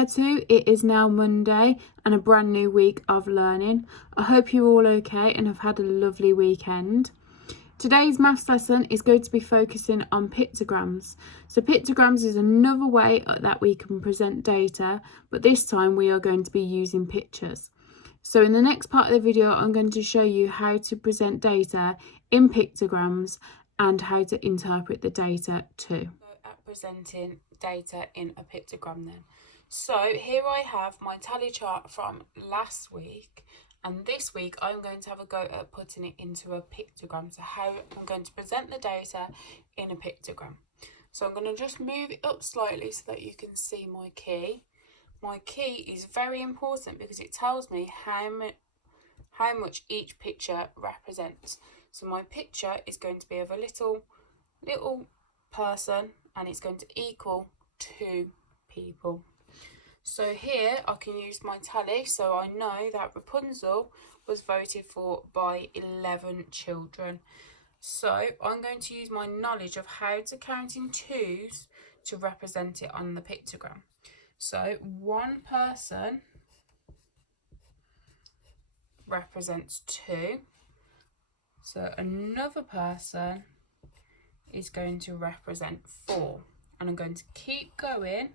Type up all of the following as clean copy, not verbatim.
Year 2, it is now Monday and a brand new week of learning. I hope you're all okay and have had a lovely weekend. Today's maths lesson is going to be focusing on pictograms. So pictograms is another way that we can present data, but this time we are going to be using pictures. So in the next part of the video, I'm going to show you how to present data in pictograms and how to interpret the data too. At presenting data in a pictogram then. So here I have my tally chart from last week, and this week I'm going to have a go at putting it into a pictogram. So how I'm going to present the data in a pictogram. So I'm going to just move it up slightly so that you can see my key. My key is very important because it tells me how much each picture represents. So my picture is going to be of a little person, and it's going to equal 2 people. So here I can use my tally, so I know that Rapunzel was voted for by 11 children. So I'm going to use my knowledge of how to count in twos to represent it on the pictogram. So one person represents 2. So another person is going to represent 4. And I'm going to keep going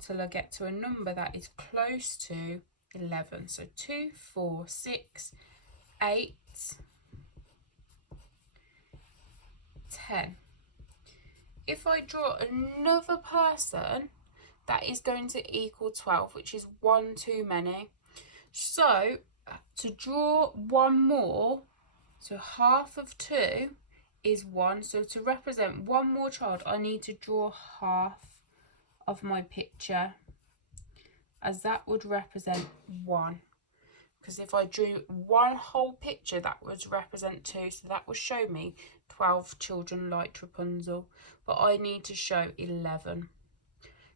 till I get to a number that is close to 11. So 2, 4, 6, 8, 10. If I draw another person, that is going to equal 12, which is 1 too many. So to draw one more, so half of 2 is 1. So to represent one more child, I need to draw half of my picture, as that would represent 1. Because if I drew one whole picture, that would represent 2. So that would show me 12 children like Rapunzel. But I need to show 11.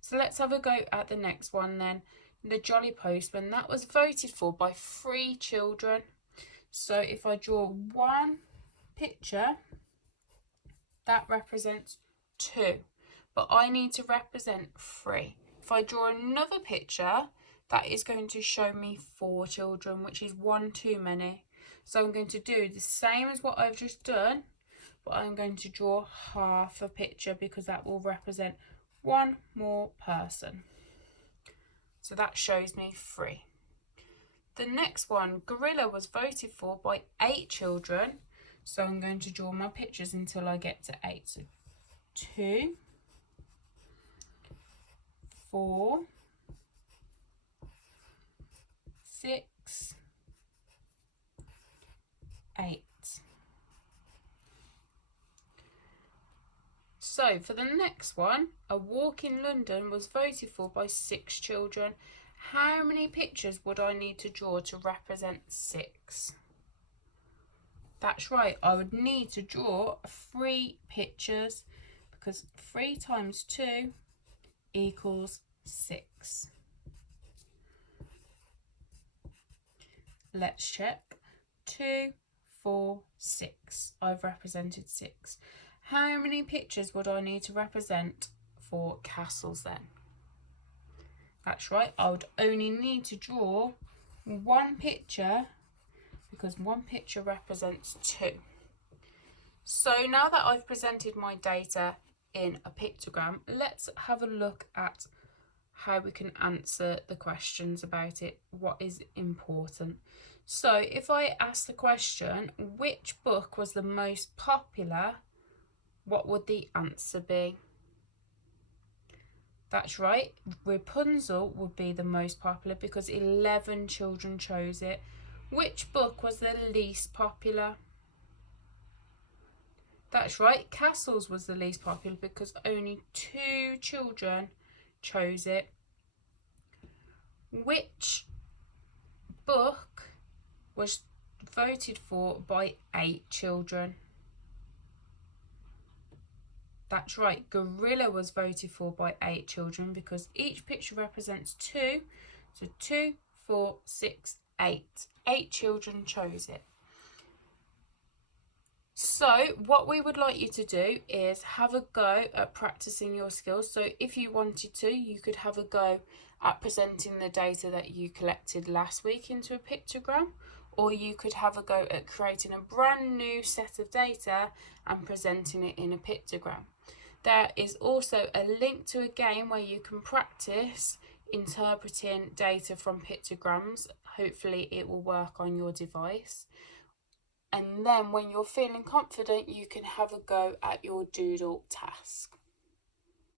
So let's have a go at the next one then. The Jolly Postman, that was voted for by 3 children. So if I draw one picture, that represents 2. But I need to represent 3. If I draw another picture, that is going to show me 4 children, which is 1 too many. So I'm going to do the same as what I've just done, but I'm going to draw half a picture because that will represent one more person. So that shows me 3. The next one, Gorilla, was voted for by 8 children. So I'm going to draw my pictures until I get to 8. So 2, 4, 6, 8. So for the next one, A Walk in London was voted for by 6 children. How many pictures would I need to draw to represent 6? That's right, I would need to draw 3 pictures because 3 times 2 equals 6. Let's check. 2, 4, 6. I've represented 6. How many pictures would I need to represent for castles then? That's right, I would only need to draw 1 picture because 1 picture represents 2. So now that I've presented my data in a pictogram, let's have a look at how we can answer the questions about it, what is important. So if I ask the question, which book was the most popular, what would the answer be? That's right, Rapunzel would be the most popular because 11 children chose it. Which book was the least popular? That's right, Castles was the least popular because only 2 children chose it. Which book was voted for by 8 children? That's right, Gorilla was voted for by 8 children because each picture represents 2. So 2, 4, 6, 8. 8 children chose it. So what we would like you to do is have a go at practicing your skills. So if you wanted to, you could have a go at presenting the data that you collected last week into a pictogram, or you could have a go at creating a brand new set of data and presenting it in a pictogram. There is also a link to a game where you can practice interpreting data from pictograms. Hopefully it will work on your device. And then when you're feeling confident, you can have a go at your doodle task.